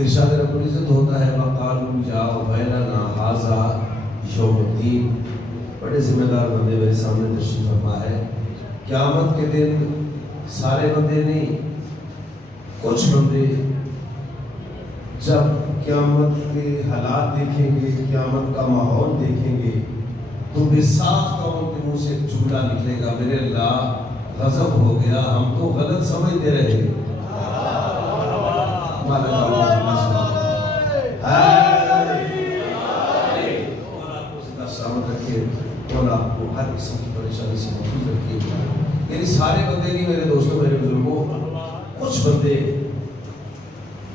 ارشاد رب العزت ہوتا ہے وقالوا یا ویلنا ھذا یوم الدین. بڑے ذمہ دار بندے میرے سامنے تشریف فرما ہے. قیامت کے دن سارے بندے نہیں، کچھ بندے جب قیامت کے حالات دیکھیں گے، قیامت کا ماحول دیکھیں گے تو بے ساختہ ان کے منہ سے جملہ نکلے گا میرے اللہ غضب ہو گیا، ہم تو غلط سمجھتے رہے. آپ کو ہر قسم کی پریشانی سے محفوظ رکھیے. میری سارے بندے نہیں میرے دوستوں، میرے بزرگوں، کچھ بندے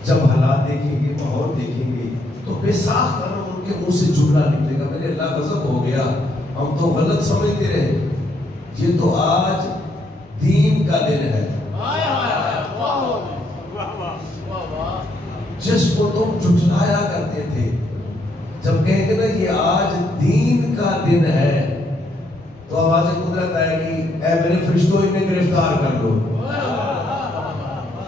جب حالات دیکھیں گے، ماحول دیکھیں گے تو بے ساختہ ان کے منہ سے جملہ نکلے گا میرے اللہ غضب ہو گیا، ہم تو غلط سمجھتے رہے. یہ تو آج دین کا دن ہے جس کو تم جھٹلایا کرتے تھے. جب کہیں گے نا یہ آج دین کا دن ہے تو آواز قدرت آئے گی اے میرے فرشتوں انہیں گرفتار کر لو،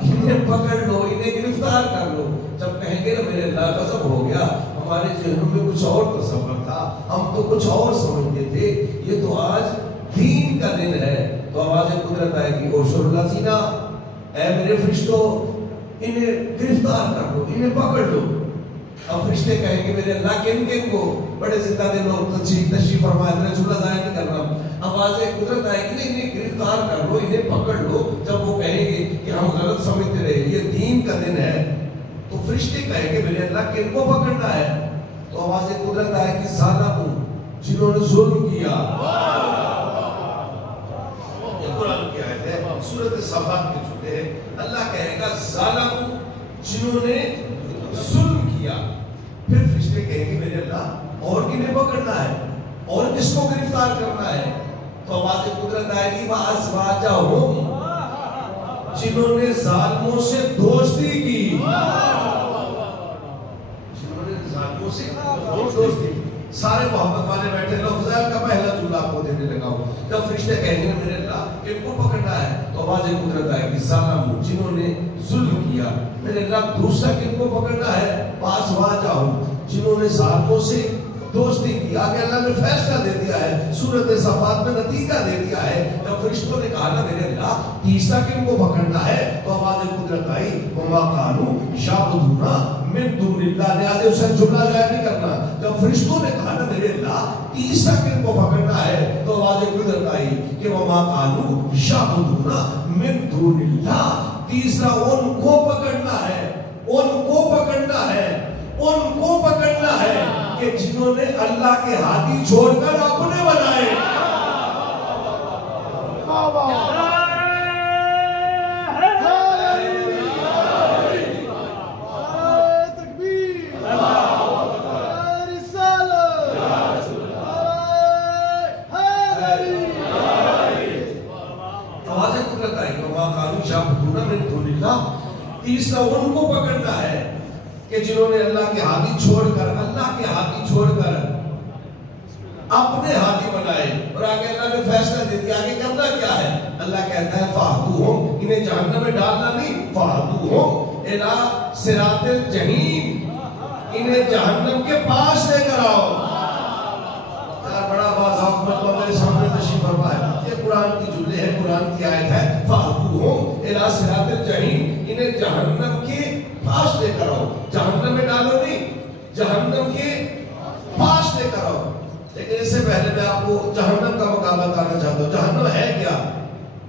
انہیں پکڑ لو، انہیں گرفتار کر لو. جب کہیں گے نا میرے اللہ غضب ہو گیا، ہمارے ذہنوں میں کچھ اور تصور تھا، ہم تو کچھ اور سمجھتے تھے، یہ تو آج دین کا دن ہے. تو آواز قدرت آئے گی اوشر اللہ سینہ، اے میرے فرشتوں انہیں گرفتار کر لو، انہیں پکڑ لو. اب فرشتے کہیں گے میرے اللہ کن کن کو، بڑے زندہ دل اور تشریف فرمائے، میں جملہ ظاہر نہیں کر رہا. آواز قدرت آئے گی انہیں گرفتار کر لو، انہیں پکڑ لو. جب وہ کہیں گے کہ ہم غلط سمجھتے رہے، یہ دین کا دن ہے، تو فرشتے کہیں گے میرے اللہ کن کو پکڑنا ہے. تو آواز قدرت آئے گی ظالموں، جنہوں نے ظلم کیا. یہ قرآن کی آیت ہے، سورۃ صفات میں چھوٹے ہیں. اللہ کہے گا ظالموں، جنہوں نے ظلم کیا. پھر فرشتے کہیں گے میرے اللہ اور کنہیں پکڑنا ہے، اور کس کو گرفتار کرنا ہے. تو آواز قدرت آئے گی وَأَزْوَاجَهُمْ، جنہوں نے ظالموں سے دوستی کی. جنہوں نے ظالموں سے دوستی کی. سارے محبت والے بیٹھے لوگ فضائل کا پہلا جملہ آپ کو دینے لگا ہوں. جب فرشتے کہیں گے میرے اللہ ان کو پکڑنا ہے تو آواز قدرت آئے گی ظالموں، جنہوں نے ظلم کیا. میرے اللہ دوسرا کن کو پکڑنا ہے وَأَزْوَاجَهُمْ، جنہوں نے ظالموں سے دوستی کی. آگے اللہ نے فیصلہ دے دیا ہے, سورۃ صفات میں نتیجہ دے دیا ہے. جب فرشتوں نے کہا نا میرے اللہ تیسرا کن کو پکڑنا ہے, تو آواز قدرت آئی وما کانوا یعبدون من دون اللہ. نے اسے جملہ ظاہر نہیں کرنا. جب فرشتوں نے کہا نا میرے اللہ تیسرا کن کو پکڑنا ہے, تو آواز قدرت آئی کہ وما کانوا یعبدون من دون اللہ. تیسرا ان کو پکڑنا ہے, ان کو پکڑنا ہے, ان کو پکڑنا ہے کہ جنہوں نے اللہ کے ہادی چھوڑ کر اپنے بنائے. تیسرا ان کو پکڑنا ہے کہ جنہوں نے اللہ کے ہادی چھوڑ کر, اللہ کے ہادی چھوڑ کر اپنے ہادی بنائے. اور آگے اللہ نے فیصلہ دے دیا. آگے کرنا کیا ہے؟ اللہ کہتا ہے فاہدوہم, انہیں جہنم میں ڈالنا نہیں, فاہدوہم الی صراط الجحیم, انہیں جہنم کے پاس لے کر آؤ. بڑا باز حکمت میرے سامنے تشریف فرما ہے. یہ قرآن کی جملے ہے, قرآن کی آیت ہے. فاہدوہم الی صراط الجحیم, انہیں جہنم کے پاس لے کر آؤ. جہنم میں ڈالو نہیں, جہنم کے پاس لے کر آؤ. لیکن اس سے پہلے میں آپ کو جہنم کا مقام بتانا چاہتا ہوں. جہنم ہے کیا؟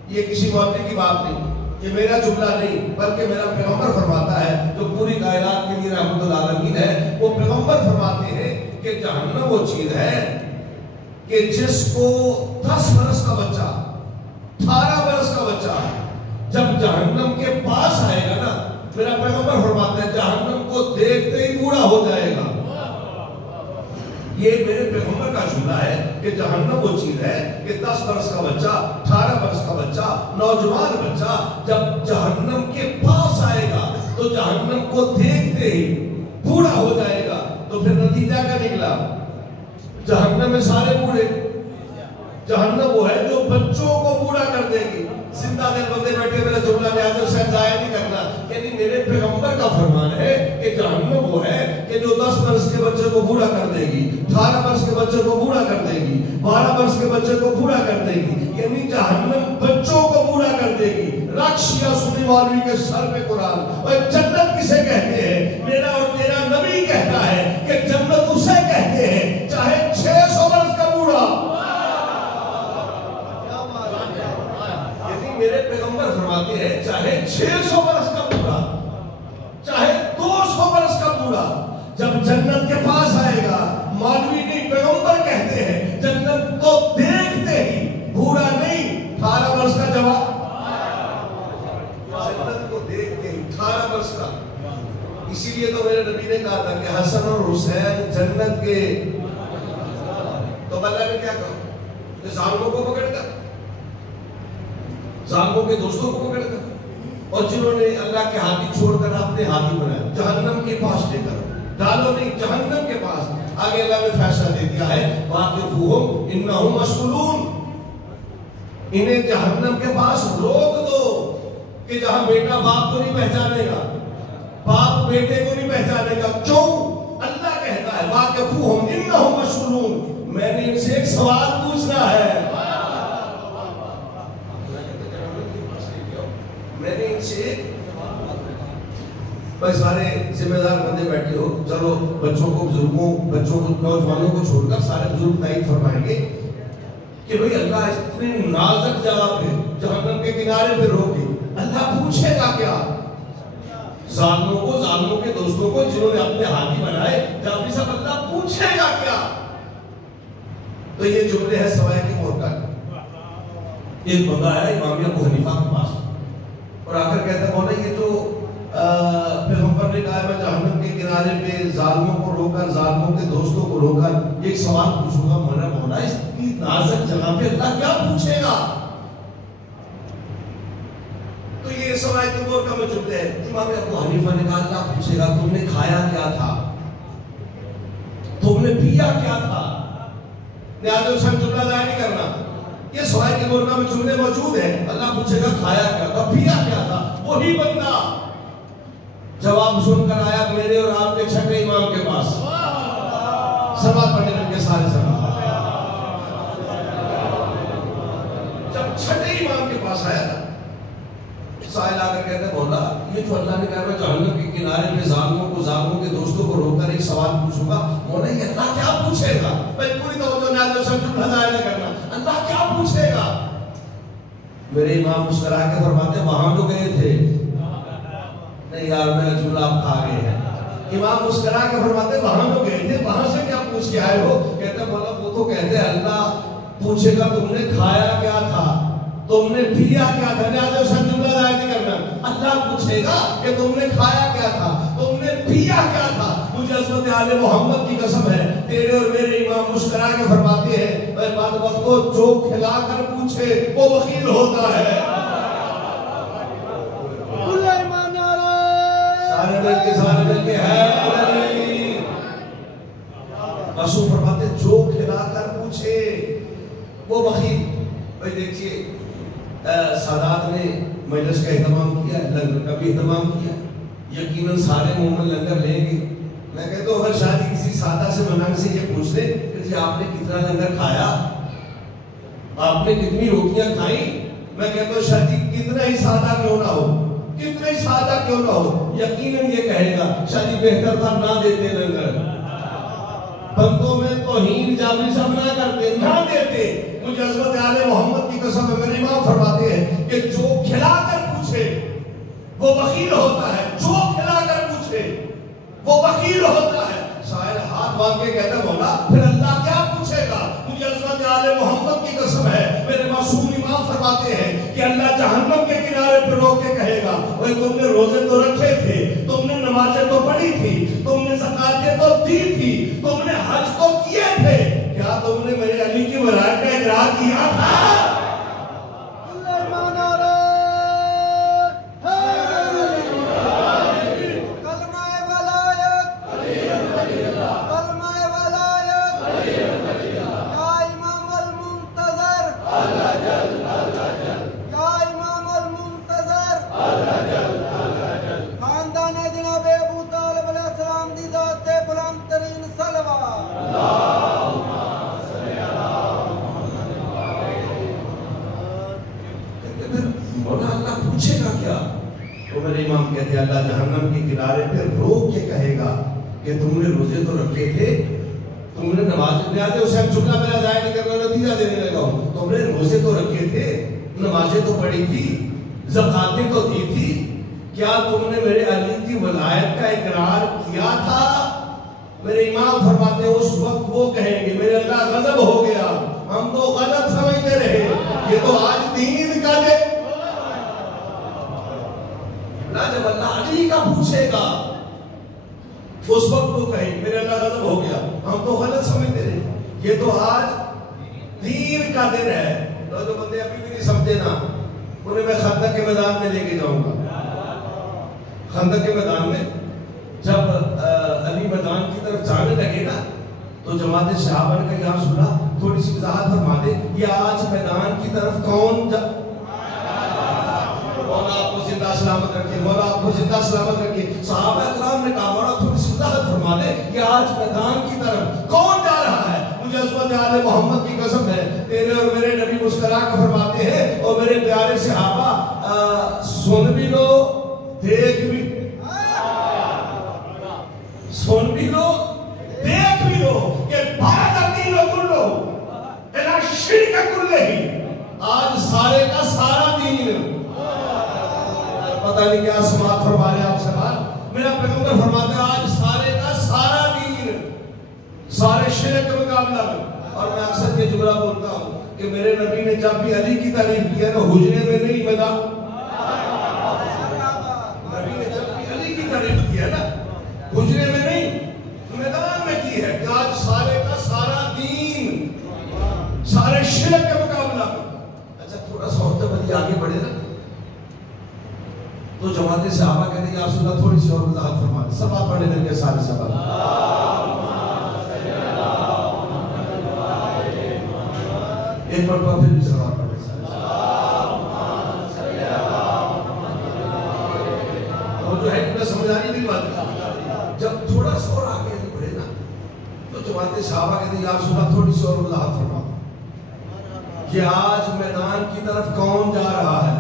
یہ کسی موقع کی بات نہیں, یہ میرا جملہ نہیں, بلکہ میرا پیغمبر فرماتا ہے جو پوری کائنات کے لیے رحمت للعالمین ہے. وہ پیغمبر فرماتے ہیں کہ جہنم وہ چیز ہے کہ جس کو 10 برس کا بچہ, 18 برس کا بچہ جب جہنم کے پاس آئے گا نا, میرا پیغمبر فرماتا ہے جہنم کو دیکھتے ہی بوڑھا ہو جائے گا. یہ میرے پیغمبر کا جملہ ہے کہ جہنم وہ چیز ہے کہ 10 برس کا بچہ, 18 برس کا بچہ, نوجوان بچہ جب جہنم کے پاس آئے گا تو جہنم کو دیکھتے ہی بوڑھا ہو جائے گا. تو پھر نتیجہ کیا نکلا؟ جہنم میں سارے بوڑھے. جہنم وہ ہے جو بچوں کو بوڑھا کر دے گی. زندہ دل بندے بیٹھے, میرا جملہ لہٰذا سے ضائع نہیں کرنا. یعنی میرے پیغمبر کا فرمان ہے کہ جہنم وہ ہے کہ جو 10 برس کے بچے کو بوڑھا کر دے گی, 18 برس کے بچے کو بوڑھا کر دے گی, 12 برس کے بچے کو بوڑھا کر دے گی. یعنی جہنم بچوں کو بوڑھا کر دے گی. رقص یا سنی مولوی کے سر پہ قرآن. اور جنت کسے کہتے ہیں؟ میرا اور تیرا نبی کہتا ہے کہ جنت اسے کہتے ہیں چاہے 600 برس کا بوڑھا. میرے پیغمبر فرماتے ہیں چاہے 600 برس کا بوڑھا, چاہے 200 برس کا بوڑھا جب جنت کے پاس آئے گا, مولوی نہیں پیغمبر کہتے ہیں جنت کو دیکھتے ہی بوڑھا نہیں, 18 برس کا جواب, جنت کو دیکھتے ہی 18 برس کا. اسی لیے تو میرے نبی نے کہا تھا کہ حسن اور حسین جنت کے. تو اللہ نے کیا کہا کہ ظالموں کو پکڑ کر, ظالموں کے دوستوں کو پکڑ کر, اور جنہوں نے اللہ کے ہادی چھوڑ کر اپنے ہادی بنائے, جہنم کے پاس لے کر ڈالو نہیں, جہنم کے پاس. آگے اللہ نے فیصلہ دے دیا ہے واقفوہم انہم مسئولون, انہیں جہنم کے پاس روک دو کہ جہاں بیٹا باپ کو نہیں پہچانے گا, باپ بیٹے کو نہیں پہچانے گا. کیوں؟ اللہ کہتا ہے واقفوہم انہم مسئولون, میں نے ان سے ایک سوال پوچھنا ہے. میں نے ان سے, بھائی سارے ذمہ دار بندے بیٹھے ہو, چلو بچوں کو, بزرگوں, بچوں کو, نوجوانوں کو چھوڑ کر سارے بزرگ تائید فرمائیں گے کہ بھئی اللہ اتنی نازک جگہ پہ جہنم کے کنارے پہ روکے, اللہ پوچھے گا کیا؟ ظالموں کو, ظالموں کے دوستوں کو جنہوں نے اپنے ہادی بنائے, جب سب اللہ پوچھے گا کیا؟ تو یہ جملے ہے سوائے کی موت کا. ایک بندہ آیا امام ابو حنیفہ کے پاس اور آ کر کہتا ہے مولا یہ تو پیغمبر نے کہا میں جہنم کے کنارے پہ ظالموں کو روک کر, ظالموں کے دوستوں کو روک کر ایک سوال پوچھوں گا. مولا اس کی نازک جگہ پہ اللہ کیا پوچھے گا؟ تو یہ سوائے کی موت کا میں جملے ہے. امام ابو حنیفہ نے کہا اللہ پوچھے گا تم نے کھایا کیا تھا, تم نے پیا کیا تھا. لہٰذا اس کا جملہ ضائع نہیں کرنا. یہ سوائے کے مورنا میں جملے موجود ہیں. اللہ پوچھے گا کھایا کیا تھا, پیا کیا تھا. وہی بندہ جواب سن کر آیا میرے اور آپ کے چھٹے امام کے پاس. سلوات پڑھنے لگ کے سارے سلام. جب چھٹے امام کے پاس آیا نا سائل آ کر کہتے ہیں مولا یہ جو اللہ نے کہا میں جہنم کے کنارے پہ ظالموں کے دوستوں کو روک کر ایک سوال پوچھوں گا. مولا یہ اللہ کیا پوچھے گا؟ بھائی پوری توجہ نہ دو سب جھوٹا ظاہر نہ کرنا. اللہ کیا پوچھے گا؟ میرے امام مسکرا کے فرماتے ہیں وہاں تو گئے تھے. نہیں یار میرا جملہ آپ کھا گئے ہیں. امام مسکرا کے فرماتے ہیں وہاں تو گئے تھے, وہاں سے کیا پوچھ کے آئے ہو؟ کہتے ہیں مولا وہ تو کہتے ہیں اللہ پوچھے گا تم نے کھایا کیا تھا, تم نے پیا کیا تھا. لہٰذا سب جملہ ظاہر نہیں کرنا. اللہ پوچھے گا کہ تم نے کھایا کیا تھا, تم نے پیا کیا تھا. مجھے عظمت آل محمد کی قسم ہے تیرے اور میرے امام مسکرا کے فرماتے ہیں اے بات کو جو کھلا کر پوچھے وہ بخیل ہوتا ہے. سارے مل کے ہے رسول فرماتے ہیں جو کھلا کر پوچھے وہ بخیل. بھائی دیکھیے سادات نے مجلس کا اہتمام کیا, لنگر کا بھی اہتمام کیا. یقیناً سارے مومن لنگر لیں گے. میں کہتا ہوں اگر شادی کسی سادہ سے مننگ سے یہ پوچھ لے کہ جی آپ نے کتنا لنگر کھایا, آپ نے کتنی روٹیاں کھائیں, میں کہتا ہوں شادی کتنا ہی سادہ کیوں نہ ہو, کتنا ہی سادہ کیوں نہ ہو, یقیناً یہ کہے گا شادی بہتر تھا نہ دیتے لنگر, بندوں میں توہین جاوی سب نہ کرتے نہ دیتے. مجھے عظمت آل محمد کی قسم ہے میرے امام فرماتے ہیں کہ جو کھلا کر پوچھے وہ بخیل ہوتا ہے. جو کھلا کر پوچھے وہ بخیل ہوتا ہے. شاعر ہاتھ باندھ کے کہتا ہے مولا پھر اللہ کیا پوچھے گا؟ مجھے عظمت آل محمد کی قسم ہے میرے معصوم امام فرماتے ہیں کہ اللہ جہنم کے کنارے پہ روک کے کہے گا اوے تم نے روزے تو رکھے تھے, تم نے نمازیں تو پڑھی تھی, تم نے زکاتیں تو دی تھی, تم نے حج تو کیے تھے, کیا تم نے میرے علی کی ولایت کا اقرار کیا تھا؟ امام کہتے ہیں اللہ جہنم کے کنارے پہ روک کے کہے گا کہ تم نے روزے تو رکھے تھے, تم نے نماز میں آتے اسے ہم جملہ میرا ضائع نہیں کرنا, نتیجہ دینے لگا ہوں. تم نے روزے تو رکھے تھے, نمازیں تو پڑھی تھی, زکاتیں تو دی تھی, کیا تم نے میرے علی کی ولایت کا اقرار کیا تھا؟ میرے امام فرماتے ہیں اس وقت وہ کہیں گے میرے اللہ غضب ہو گیا, ہم تو غلط سمجھتے رہے, یہ تو آج دین کا دے. جب اللہ علی کا پوچھے گا اس وقت وہ کہیں میرے اللہ غضب ہو گیا, ہم تو غلط سمجھتے رہے, یہ تو آج دین کا دن ہے. جو بندے ابھی بھی نہیں سمجھے نا انہیں میں خندق کے میدان میں لے کے جاؤں گا. خندق کے میدان میں جب علی میدان کی طرف جانے لگے نا تو جماعت صحابہ نے کہا یا رسول اللہ تھوڑی سی وضاحت فرما دے, یہ آج میدان کی طرف کون مولا آپ کو زندہ سلامت رکھے, مولا آپ کو زندہ سلامت رکھے. صحابہ اکرام نے کہا مولا تھوڑی سی وضاحت فرما دے کہ آج میدان کی طرف کون جا رہا ہے؟ مجھے عظمت آل محمد کی قسم ہے تیرے اور میرے نبی مسکرا کر فرماتے ہیں اور میرے پیارے صحابہ سن بھی لو دیکھ بھی, سن بھی لو دیکھ بھی لو کہ بعد الدین کلہ الا شرک کلہ, آج سارے کا سارا دین پتہ نہیں کیا سماعت فرما رہے آپ سے بات. میرا پیغمبر فرماتے ہیں آج سارے کا سارا دین سارے شرک کے مقابلہ میں. اور میں اکثر یہ جملہ بولتا ہوں کہ میرے نبی نے جب بھی علی کی تعریف کیا نا حجرے میں نہیں میدان, نبی نے جب بھی علی کی تعریف کیا نا حجرے میں نہیں میدان میں کی ہے کہ آج سارے کا سارا دین سارے شرک کے مقابلہ میں. اچھا تھوڑا سا اور جب آگے بڑھے نا تو جماعت صحابہ کہتے ہیں یا رسول اللہ تھوڑی سی اور وضاحت فرما دیں. سب آپ پڑھنے دیں گے سارے سوال. ایک مرتبہ پھر بھی سوال پڑھیں سارے. اور جو ہے کہ میں سمجھ آ رہی میری بات, جب تھوڑا سا اور آگے بڑھے نا تو جماعت صحابہ کہتے ہیں یا رسول اللہ تھوڑی سی اور وضاحت فرما کہ آج میدان کی طرف کون جا رہا ہے؟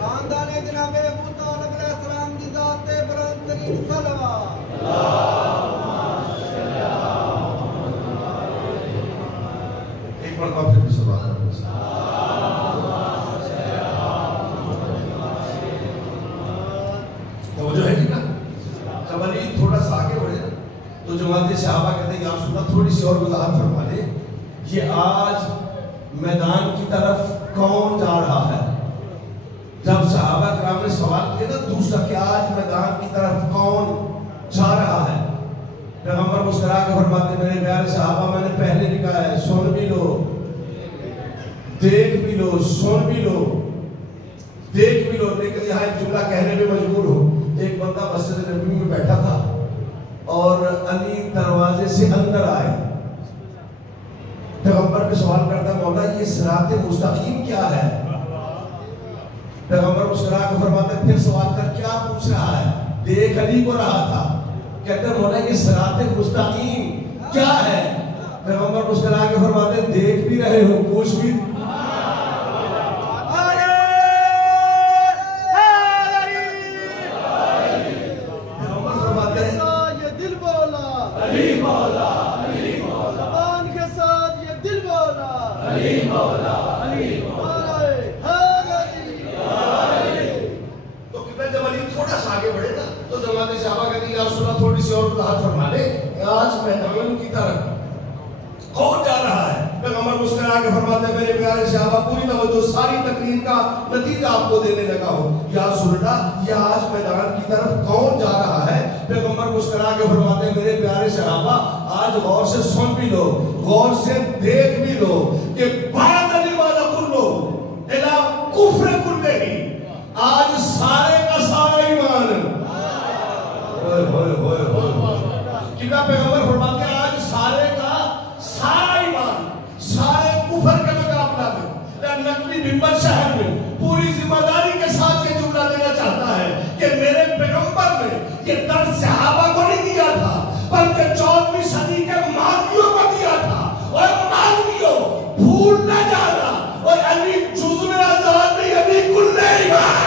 خاندان جناب ابو طالب علیہ السلام کی ذات بلند ترین صلوات ایک مرتبہ پھر بھی صلوات توجہ ہے جی نا؟ جب علی تھوڑا سا آگے بڑھے نا تو جماعت صحابہ کہتے ہیں یا رسول اللہ تھوڑی سی اور وضاحت فرما دے کہ آج میدان کی طرف کون جا رہا ہے؟ جب صحابہ کرام نے سوال کیا نا دوسرا کہ آج میدان کی طرف کون جا رہا ہے، پیغمبر مسکرا کے فرماتے ہیں میرے پیارے صحابہ میں نے پہلے بھی کہا ہے سن بھی لو، دیکھ بھی لو، سن بھی لو، دیکھ بھی لو، لیکن یہاں ایک جملہ کہنے میں مجبور ہو۔ ایک بندہ مسجد نبوی میں بیٹھا تھا اور علی دروازے سے اندر آئے، پیغمبر پہ سوال کرتا مولا یہ صراط مستقیم کیا ہے؟ پیغمبر مسکرا کے فرماتے ہیں پھر سوال کر کیا پوچھ رہا ہے؟ دیکھ علی کو رہا تھا، کہتے ہیں مولا یہ صراط مستقیم کیا ہے؟ پیغمبر مسکرا کے فرماتے ہیں دیکھ بھی رہے ہو پوچھ بھی تھوڑی سی اور وضاحت فرما لے آج میدان کی طرف کون جا رہا ہے؟ پیغمبر مسکرا کے فرماتے ہیں میرے پیارے صحابہ پوری توجہ، ساری تقریر کا نتیجہ آپ کو دینے لگا ہو یا رسول اللہ یہ آج میدان کی طرف کون جا رہا ہے؟ پیغمبر مسکرا کے فرماتے ہیں میرے پیارے صحابہ آج غور سے سن بھی لو، غور سے دیکھ بھی لو کہ بعد علی والا کلو الا کفر کلے ہی، آج سارے کا سارا ایمان کتنا پیغمبر فرماتے ہیں آج سارے کا سارا ایمان سارے کفر کے مقابلہ میں نقوی ممبر شہر میں پوری ذمہ داری کے ساتھ یہ جملہ دینا چاہتا ہے کہ میرے پیغمبر نے یہ درس صحابہ کو نہیں دیا تھا بلکہ 14ویں صدی کے مانویوں کو دیا تھا، اور مانویوں بھول نہ جانا اور علی جزو آزاد نہیں علی کل ایمان۔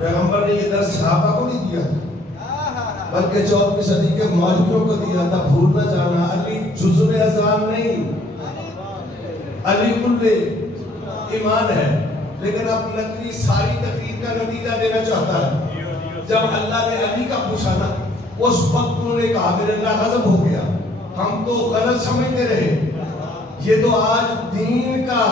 پیغمبر نے یہ درس صحابہ کو نہیں دیا تھا بلکہ 14ویں صدی کے مولویوں کو دیا تھا، بھول نہ جانا علی جزو اذان نہیں علی کل ایمان ہے۔ لیکن اب نقوی ساری تقریر کا نتیجہ دینا چاہتا ہے، جب اللہ نے علی کا پوچھا نا اس وقت انہوں نے کہا میرے اللہ غضب ہو گیا، ہم تو غلط سمجھتے رہے، یہ تو آج دین کا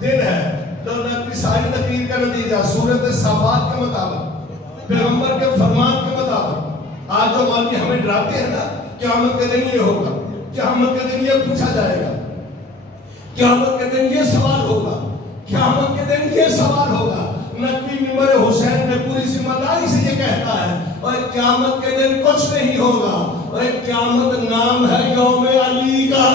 دن ہے۔ تو نبی ساری تقریر کا نتیجہ سورۃ صافات کے مطابق پیغمبر کے فرمان کے مطابق آج جو مولوی ہمیں ڈراتے ہیں نا قیامت کے دن یہ ہوگا، قیامت کے دن یہ پوچھا جائے گا، قیامت کے دن یہ سوال ہوگا، قیامت کے دن یہ سوال ہوگا۔ نبی ممبر حسین نے پوری ذمہ داری سے یہ کہتا ہے اور قیامت کے دن کچھ نہیں ہوگا، اور قیامت نام ہے یوم علی کا۔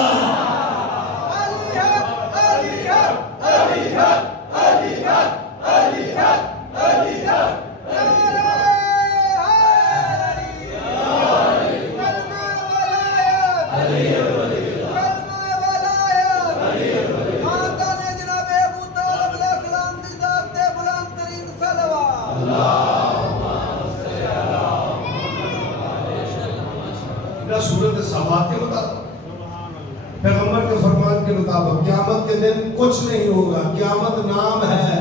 سورۃ صافات کے مطابق پیغمبر کے فرمان کے مطابق قیامت کے دن کچھ نہیں ہوگا، قیامت نام ہے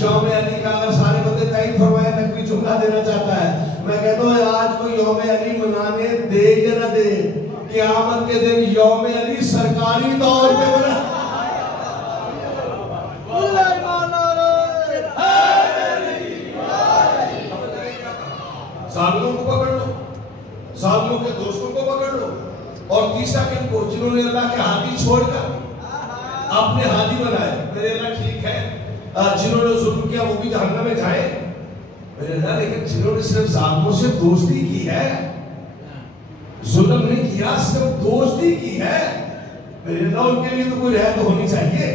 یوم علی کا۔ اگر سارے بندے تائید فرمائے نقوی جملہ دینا چاہتا ہے، میں کہتا ہوں آج کوئی یوم علی منانے دے یا نہ دے، قیامت کے دن یوم علی سرکاری طور پہ منا۔ ظالموں کو پکڑ لو، ظالموں کے دوستوں کو پکڑ لو، اور تیسرا کن کو جنہوں نے اللہ کے ہادی چھوڑ کر اپنے ہادی بنائے۔ میرے اللہ ٹھیک ہے جنہوں نے ظلم کیا وہ بھی جہنم میں جائیں میرے اللہ. لیکن جنہوں نے صرف ظالموں سے دوستی کی ہے, ظلم نہیں کیا, صرف دوستی کی ہے میرے اللہ, ان کے لیے تو کوئی رعایت ہونی چاہیے.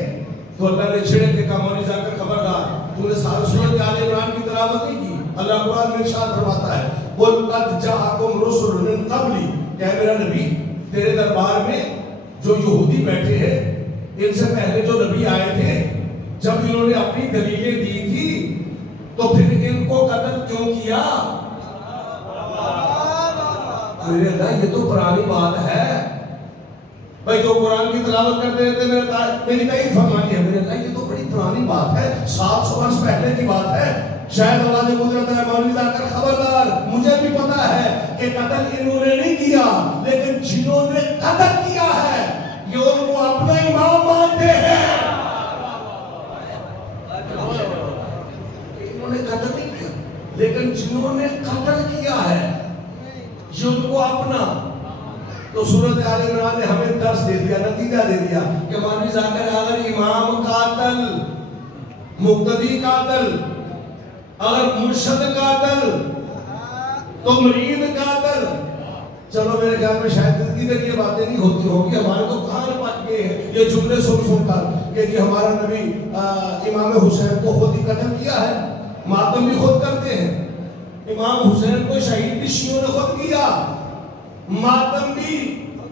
تو اللہ نے چھڑے کے کاموں جا کر خبردار, تو نے سارے سورۃ آل عمران کی تلاوت نہیں کی. اللہ قرآن میں ارشاد فرماتا ہے قُلْ قَدْ جَاءَكُمْ رُسُلٌ مِّن قَبْلِي, کہ میرا نبی تیرے دربار میں جو یہودی بیٹھے ہیں ان سے پہلے جو نبی آئے تھے, جب انہوں نے اپنی دلیلیں دی تھی تو پھر ان کو قتل کیوں کیا؟ میرے اللہ یہ تو پرانی بات ہے بھائی. جو قرآن کی تلاوت کرتے رہتے میری تعریف فرمانی ہے میرے اللہ, یہ تو بڑی پرانی بات ہے, 700 برس پہلے کی بات ہے. شاید آواز قدرت ہے مولوی جا کر خبردار, مجھے بھی پتا ہے کہ قتل انہوں نے نہیں کیا, لیکن جنہوں نے قتل کیا ہے یہ ان کو اپنا امام مانتے ہیں. انہوں نے قتل نہیں کیا, لیکن جنہوں نے قتل کیا ہے یہ ان کو اپنا. تو سورۃ آل عمران نے ہمیں درس دے دیا, نتیجہ دے دیا کہ مولوی ذاکر اگر امام قاتل, مقتدی قاتل, اگر مرشد قاتل تو مرید قاتل. چلو میرے خیال میں شاید ادھر یہ باتیں نہیں ہوتی ہوں گی, ہمارے تو کان پٹ گئے ہیں یہ جملے سن کر کہ جی ہمارا نبی امام حسین کو خود ہی قتل کیا ہے, ماتم بھی خود کرتے ہیں. امام حسین کو شہید بھی شیعوں نے خود کیا, ماتم بھی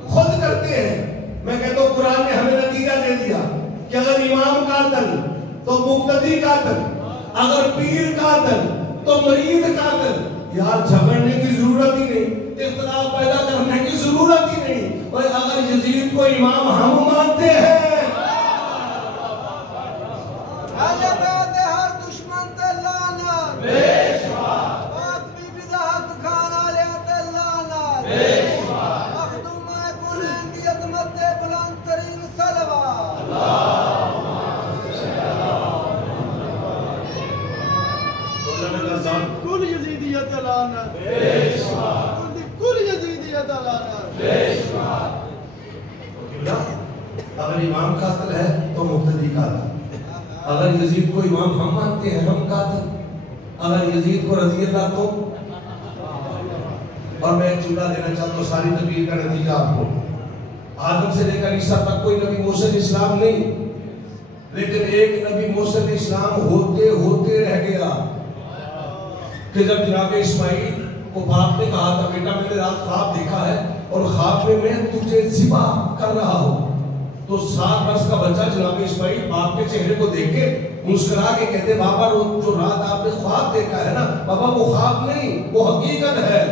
خود کرتے ہیں. میں کہتا ہوں قرآن نے ہمیں نتیجہ دے دیا کہ اگر امام قاتل تو مقتدی قاتل, اگر پیر قاتل تو مرید قاتل. یار جھگڑنے کی ضرورت ہی نہیں, اختلاف پیدا کرنے کی ضرورت ہی نہیں. اور اگر یزید کو امام ہم مانتے ہیں, ہر دشمن تے لعنت, بے شمار بات بھی بذات کھانا لیا تے لعنت, بے شمار مخدوم ہے کلین کی عظمت دے بلند ترین صلوات. کل یزیدیت لعنت, بے شمار کل یزیدیت لعنت, بے شمار. اگر امام قاتل ہے تو مقتدی قاتل, اگر یزید کو امام ہم مانتے ہیں ہم قاتل, اگر یزید کو رضی اللہ تو. اور میں ایک جملہ دینا چاہتا ہوں ساری تقریر کا نتیجہ آپ کو. آدم سے لے کر عیسیٰ تک کوئی نبی موصل اسلام نہیں, لیکن ایک نبی موصل اسلام ہوتے ہوتے رہ گیا کہ جب جناب اسماعیل کو باپ نے کہا تھا بیٹا میں نے رات خواب دیکھا ہے اور خواب میں تجھے ذبح کر رہا ہوں, تو 7 برس کا بچہ جناب اسماعیل باپ کے چہرے کو دیکھ کے مسکرا کے کہتے بابا جو رات آپ نے خواب دیکھا ہے نا بابا وہ خواب نہیں وہ حقیقت ہے.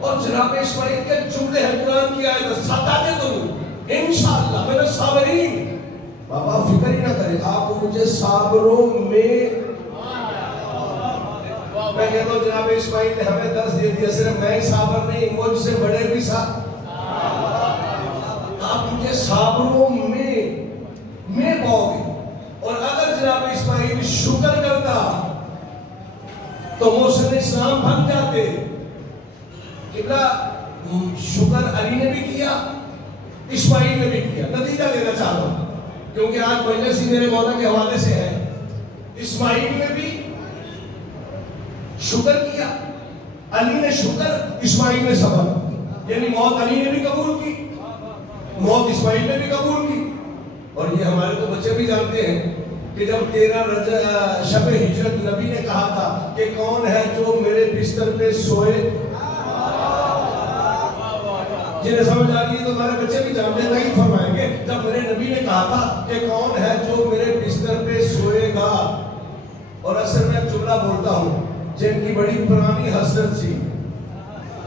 اور جناب اسماعیل کے جملے ہیں قرآن کی آیت ستاجدون انشاءاللہ من الصابرین. بابا فکر ہی نہ کرے, آپ مجھے صابروں میں. میں کہتا ہوں جناب اسماعیل نے ہمیں درس دے دیا, صرف میں ہی صابر نہیں مجھ سے بڑے بھی صابر. آپ مجھے صابروں میں پاؤ گے. اور اگر جناب اسماعیل شکر کرتا تو موسیٰ اسلام بھگ جاتے. شکر علی نے بھی کیا, اسماعیل نے بھی کیا. نتیجہ دینا چاہتا ہوں کیونکہ آج مجلس ہی میرے مولا کے حوالے سے ہے. اسماعیل نے بھی شکر کیا, علی نے شکر, اسماعیل نے صبر. یعنی موت علی نے بھی قبول کی, موت اسماعیل نے بھی قبول کی. اور یہ ہمارے تو بچے بھی جانتے ہیں کہ جب 13 شب ہجرت نبی نے کہا تھا کہ کون ہے جو میرے بستر پہ سوئے. جنہیں سمجھ آ رہی ہے تو ہمارے بچے بھی جانتے ہیں, نہیں فرمائیں گے. جب میرے نبی نے کہا تھا کہ کون ہے جو میرے بستر پہ سوئے گا. اور اکثر میں ایک جملہ بولتا ہوں جن کی بڑی پرانی حسرت تھی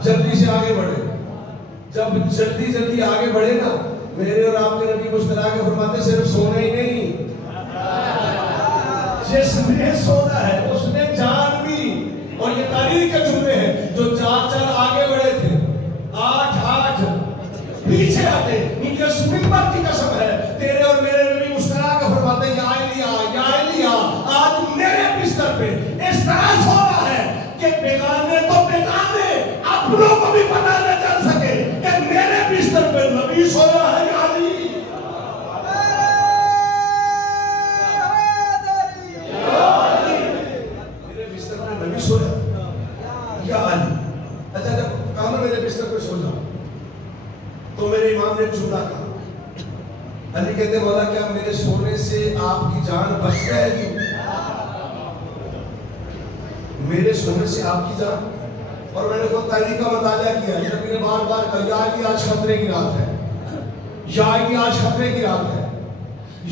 جلدی سے آگے بڑھے. جب جلدی آگے بڑھے نا, میرے اور آپ کے نبی مسکرا کے فرماتے صرف سونا ہی نہیں, جس نے سونا ہے اس نے جان بھی. اور یہ تاریخ کے جملے ہیں جو 4 آگے بڑھے تھے, 8 پیچھے آتے. مجھے اس منبر کی قسم ہے تیرے اور میرے نبی مسکرا کے فرماتے یا ایلیا آج میرے بستر پہ اس طرح سونا ہے کہ بیگانے تو بیگانے اپنوں کو بھی پتہ نہ چل سکے کہ میرے بستر پہ نبی سویا ہے یا علی. نا میرے بستر پہ سو جاؤ. تو میرے امام نے جملہ کہا. علی کہتے مولا کیا میرے سونے سے آپ کی جان بچ جائے گی؟ میرے سونے سے آپ کی جان. اور میں نے خود تحریک کا مطالعہ کیا. نبی نے بار بار کہا یا علی آج خطرے کی رات ہے, یا علی آج خطرے کی رات ہے,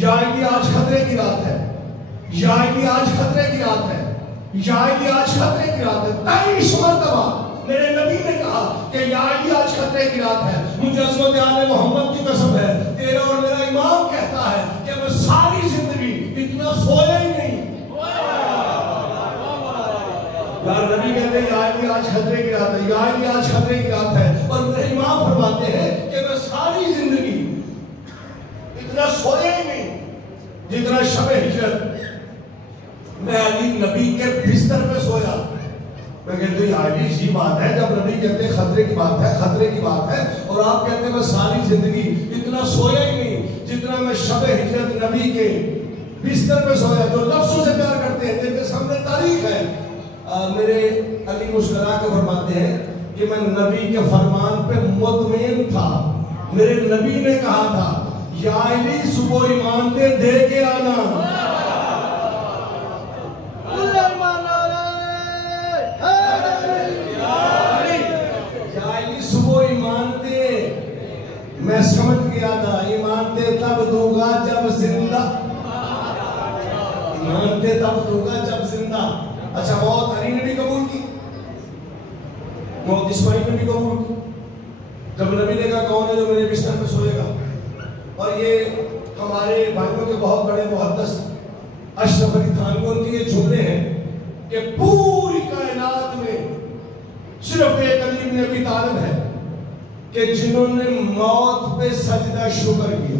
یا علی آج خطرے کی رات ہے, یا علی آج خطرے کی رات ہے, یا علی آج خطرے کی رات ہے. 23 مرتبہ میرے نبی نے کہا کہ یا علی آج خطرے کی رات ہے. مجھے عظمت آل محمد کی قسم ہے, تیرا اور میرا امام کہتا ہے کہ میں ساری زندگی اتنا سویا ہی نہیں. یار نبی کہتے ہیں یا علی آج خطرے کی رات ہے, یا علی آج خطرے کی رات ہے. اور میرے امام فرماتے ہیں کہ میں ساری زندگی اتنا سویا ہی نہیں جتنا شب ہجرت میں علی نبی کے بستر پہ سویا. میں کہتے ہیں علی اسی بات ہے جب نبی کہتے ہیں خطرے کی بات ہے, خطرے کی بات ہے, اور آپ کہتے ہیں میں ساری زندگی اتنا سویا ہی نہیں جتنا میں شب ہجرت نبی کے بستر پہ سویا. جو لفظوں سے پیار کرتے ہیں جن کے سامنے تاریخ ہے. میرے علی مسکرا کے فرماتے ہیں کہ میں نبی کے فرمان پہ مطمئن تھا. میرے نبی نے کہا تھا یا علی صبح ایمان دے کے آنا. یا علی صبح ایمان دے. میں سمجھ گیا تھا ایمان دے تب دوں گا جب زندہ, ایمان دے تب دوں گا جب زندہ. اچھا موت علی نے بھی قبول کی, موت اسماعیل نے بھی قبول کی. جب نبی نے کہا کون ہے جو میرے بستر پہ سوئے گا, اور یہ ہمارے بھائیوں کے بہت بڑے محدث اشرف علی تھانوی کے یہ جملے ہیں کہ پوری کائنات میں صرف ایک علی ابن ابی طالب ہے کہ جنہوں نے موت پہ سجدہ شکر کیا.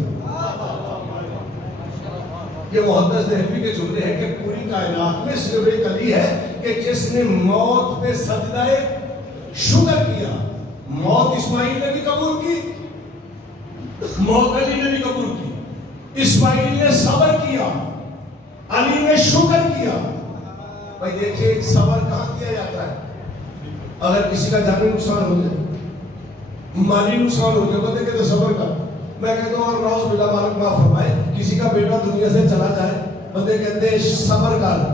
یہ محدث دہلوی کے جملے ہیں کہ پوری کائنات میں صرف ایک علی ہے کہ جس نے موت پہ سجدہ شکر کیا. موت اسماعیل نے بھی قبول کی, موت علی نے بھی قبول کی. اسماعیل نے صبر کیا, علی نے شکر کیا. بھائی دیکھیں صبر کہاں کیا جاتا ہے؟ اگر کسی کا جانی نقصان ہو جائے, مالی نقصان ہو جائے, بندے کہتے صبر کر. میں کہتا ہوں اور نعوذ باللہ مالک معاف فرمائے, کسی کا بیٹا دنیا سے چلا جائے, بندے کہتے ہیں صبر کر.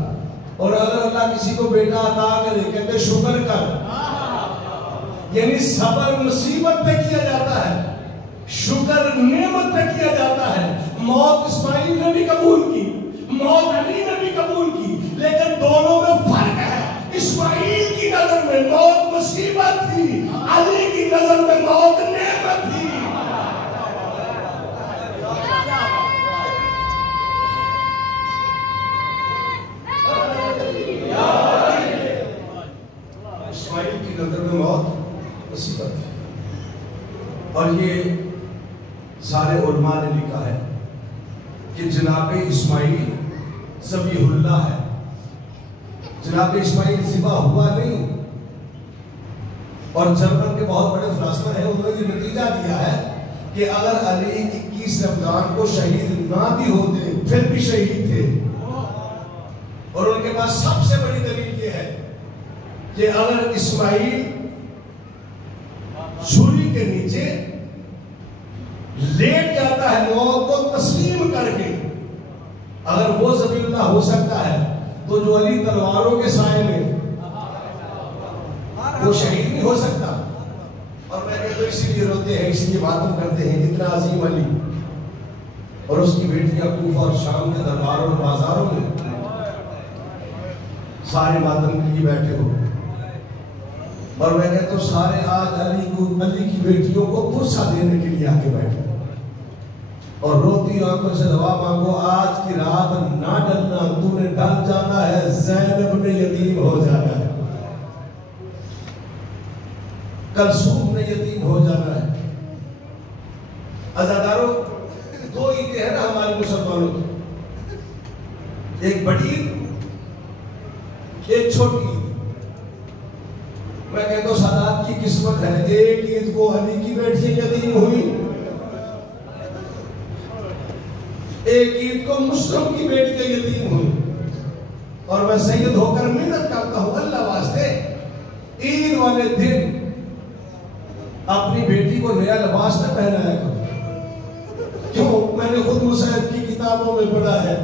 اور اگر اللہ کسی کو بیٹا عطا کرے کہتے شکر کر. یعنی صبر مصیبت پہ کیا جاتا ہے, شکر نعمت پہ کیا جاتا ہے. موت اسماعیل نے بھی قبول کی, موت علی نے بھی قبول کی, لیکن دونوں میں فرق ہے. اسماعیل کی نظر میں موت مصیبت تھی, علی کی نظر میں موت نعمت تھی. اسماعیل کی نظر میں موت مصیبت ہے. اور یہ سارے علماء نے لکھا ہے کہ جناب اسماعیل ذبیح اللہ ہے. جناب اسماعیل ذبح ہوا نہیں. اور جرمن کے بہت بڑے فلاسفر ہیں, انہوں نے یہ نتیجہ دیا ہے کہ اگر علی 21 رمضان کو شہید نہ بھی ہوتے پھر بھی شہید تھے. اور ان کے پاس سب سے بڑی دلیل یہ ہے کہ اگر اسماعیل چھری کے نیچے لیٹ جاتا ہے موت کو تسلیم کر کے, اگر وہ ذبیح اللہ ہو سکتا ہے تو جو علی تلواروں کے سائے میں وہ شہید نہیں ہو سکتا. اور میں کہتا ہوں اسی لیے روتے ہیں, اس لیے ماتم کرتے ہیں. اتنا عظیم علی اور اس کی بیٹیاں کوفہ اور شام کے درباروں اور بازاروں میں سارے ماتم کے لیے بیٹھے ہو. اور میں کہتا ہوں سارے آج علی کی بیٹیوں کو پرسہ دینے کے لیے آکے بیٹھے اور روتی آنکھوں سے دعا مانگو, آج کی رات نہ ڈلنا, تو نے ڈل جانا ہے, زینب نے یتیم ہو جانا ہے, کلثوم نے یتیم ہو جانا ہے. عزاداروں دو عیدیں ہیں نا ہمارے مسلمانوں کی, ایک بڑی ایک چھوٹی عید. میں کہتا ہوں سادات کی قسمت ہے, ایک عید کو علی کی بیٹی یتیم ہوئی, ایک عید کو مسلم کی بیٹی یتیم ہوئی. اور میں سید ہو کر محنت کرتا ہوں اللہ واسطے, عید والے دن اپنی بیٹی کو نیا لباس نہ پہنایا کرو. کیوں؟ میں نے خود مصحف کی کتابوں میں پڑھا ہے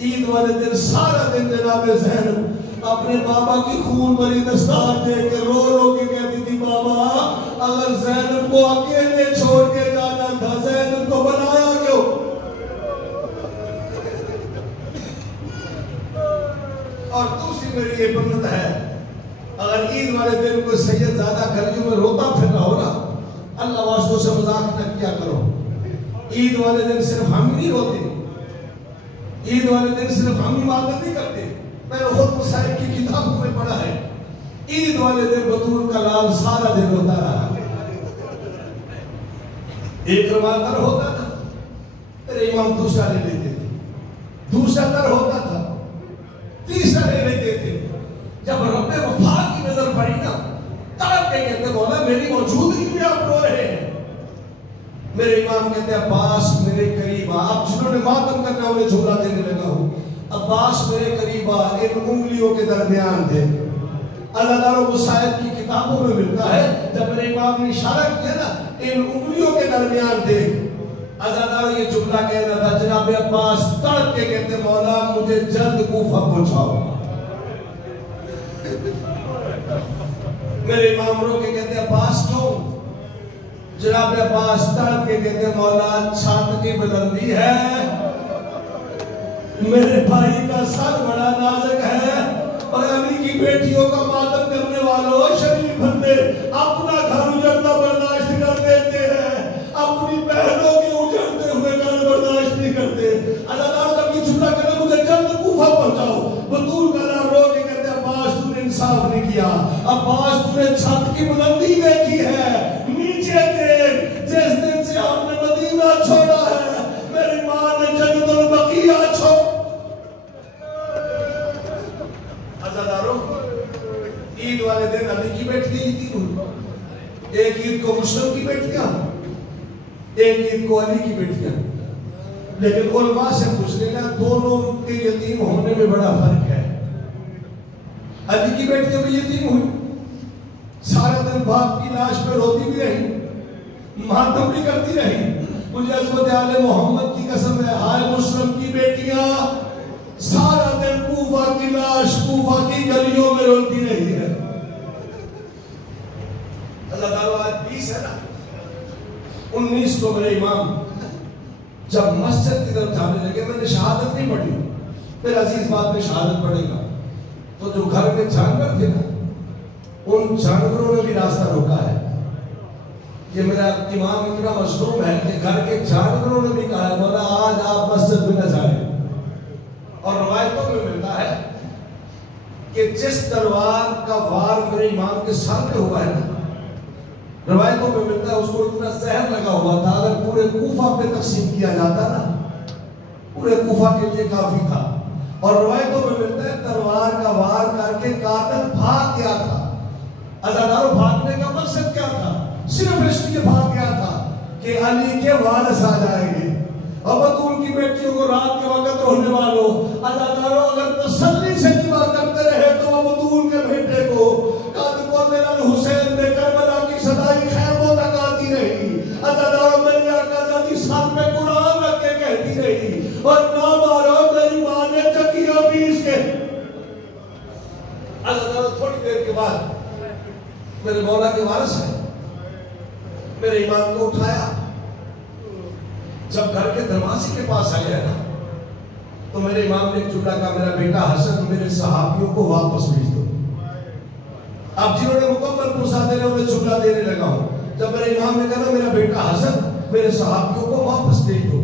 عید والے دن سارا دن جناب زینب اپنے بابا کی خون بھری دستار دے کے رو رو کے کہتی تھی بابا اگر زینب کو اکیلے چھوڑ کے جانا تھا زینب کو بنایا کیوں؟ اور دوسری میری یہ بنت ہے اگر عید والے دن کوئی سید زیادہ گلیوں میں روتا پھر رہا ہو نا اللہ واسطوں سے مذاق نہ کیا کرو. عید والے دن صرف ہم ہی نہیں روتے, عید والے دن صرف ہم عبادت نہیں کرتے. میں نے خود مصائب کی کتابوں میں پڑھا ہے عید والے دن بطول کا لال سارا دن روتا رہا. ایک روایت در ہوتا تھا میرے امام دوسرا لے لیتے تھے, دوسرا در ہوتا تھا تیسرا لے لیتے تھے. جب رب وفا کی نظر پڑی نا تڑپ کے کہتے مولا میری موجودگی میں آپ رو رہے ہیں. میرے امام کہتے ہیں عباس میرے قریب آ. آپ جنہوں نے ماتم کرنا انہیں جھولا دینے لگا ہوں. عباس میرے قریب آ ان انگلیوں کے درمیان تھے. اللہ تعالیٰ مصائب کی کتابوں میں ملتا ہے جب میرے امام نے اشارہ کیا نا ان انگلیوں کے درمیان تھے. اللہ تعالیٰ یہ جملہ کہنا تھا جناب عباس تڑپ کے کہتے مولا مجھے جلد کوفہ پہنچاؤ. میرے امام رو کے کہتے عباس کیوں؟ جناب عباس تڑپ کے کہتے مولا چھت کی بلندی ہے, میرے بھائی کا سر بڑا نازک ہے اور علی کی بیٹیوں کا ماتم کرنے والوں شریف بندے اپنا گھر اجڑنا برداشت کر دیتے ہیں, اپنی بہنوں کے اجڑتے ہوئے گھر برداشت نہیں کرتے. اللہ تعالیٰ جب یہ جملہ کہنا مجھے جلد کوفہ پہنچاؤ. بطول کا نام رو کے کہتے عباس تو نے انصاف نہیں کیا. عباس تو نے چھت کی بلندی دیکھی ہے, نیچے دیکھ جس دن سے ہم نے مدینہ چھوڑا ہے میری ماں نے جنت البقیہ چھوڑا. عزاداروں عید والے دن علی کی بیٹی عید ہوئی, ایک عید کو مسلم کی بیٹیاں, ایک عید کو علی کی بیٹیاں. لیکن علماء سے پوچھ لینا دونوں کے یتیم ہونے میں بڑا فرق ہے. علی کی بیٹیاں بھی یتیم ہوئی, سارا دن باپ کی لاش پہ روتی بھی رہی, ماتم بھی کرتی رہی. مجھے عظمت آل محمد کی قسم ہے ہائے مسلم کی بیٹیاں سارا دن کوفہ کی لاش کوفہ کی گلیوں میں روتی رہی ہے. اللہ تعالیٰ آج 20 ہے نا 19 کو میرے امام جب مسجد کی طرف جانے لگے میں نے شہادت نہیں پڑھی, پھر عزیز بات میں شہادت پڑھے گا تو جو گھر میں جانور تھے نا ان جانوروں نے بھی راستہ روکا ہے. یہ میرا امام اتنا مظلوم ہے کہ گھر کے جانوروں نے بھی کہا ہے مولا آج آپ مسجد میں نہ جائیں. اور روایتوں میں ملتا ہے کہ جس تلوار کا وار میرے امام کے سر پہ ہوا ہے نا روایتوں میں ملتا ہے اس کو اتنا زہر لگا ہوا تھا اگر پورے کوفہ پہ تقسیم کیا جاتا نا پورے کوفہ کے لیے کافی تھا. اور روایتوں میں ملتا ہے تلوار کا وار کر کے قاتل بھاگ گیا تھا. عزاداروں بھاگنے کا مقصد کیا تھا؟ صرف اس لیے بھاگ گیا تھا کہ علی کے وارث آ جائیں گے. اور بطول کی بیٹیوں کو رات کے وقت رونے والوں عزاداروں اگر تسلی سے دعا کرتے رہے تو وہ بطول کے بیٹے کو قد کو میرا حسین نے کربلا کی صدائی خیموں تک آتی رہی. عزاداروں میری آقا زادی ساتھ میں قرآن رکھ کے کہتی رہی اور نہ مارو میری ماں نے چکیاں پیس کے. عزاداروں تھوڑی دیر کے بعد میرے مولا کے وارث ہے میرے امام کو اٹھایا. جب گھر کے دروازے کے پاس آیا نا تو میرے امام نے ایک جملہ کہا میرا بیٹا حسن میرے صحابیوں کو واپس بھیج دو. اب جنہوں نے مکمل پرسا دینے انہیں جملہ دینے لگا ہوں. جب میرے امام نے کہا میرا بیٹا حسن میرے صحابیوں کو واپس بھیج دو.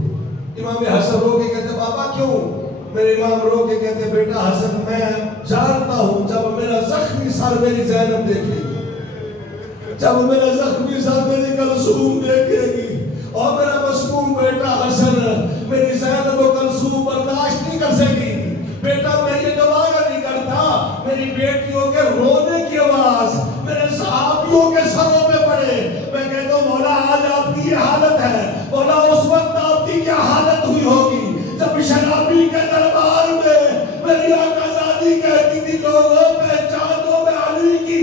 امام حسن رو کے کہتے بابا کیوں؟ میرے امام رو کے کہتے بیٹا حسن میں جانتا ہوں جب میرا زخمی سر میری زینب دیکھے گی, جب میرا زخمی سر میری کلثوم دیکھے گی اور میرا مسموم بیٹا حسن میری زینب و کلثوم برداشت نہیں کر سکے گی. بیٹا میں یہ گوارا نہیں کرتا میری بیٹیوں کے رونے کی آواز میرے صحابیوں کے سروں پہ پڑے. میں کہتا ہوں مولا آج آپ کی یہ حالت ہے, مولا اس وقت آپ کی کیا حالت ہوئی ہوگی جب شرابی کے دربار میں میری آقا زادی کہتی تھی لوگوں پہچانو میں علی کی.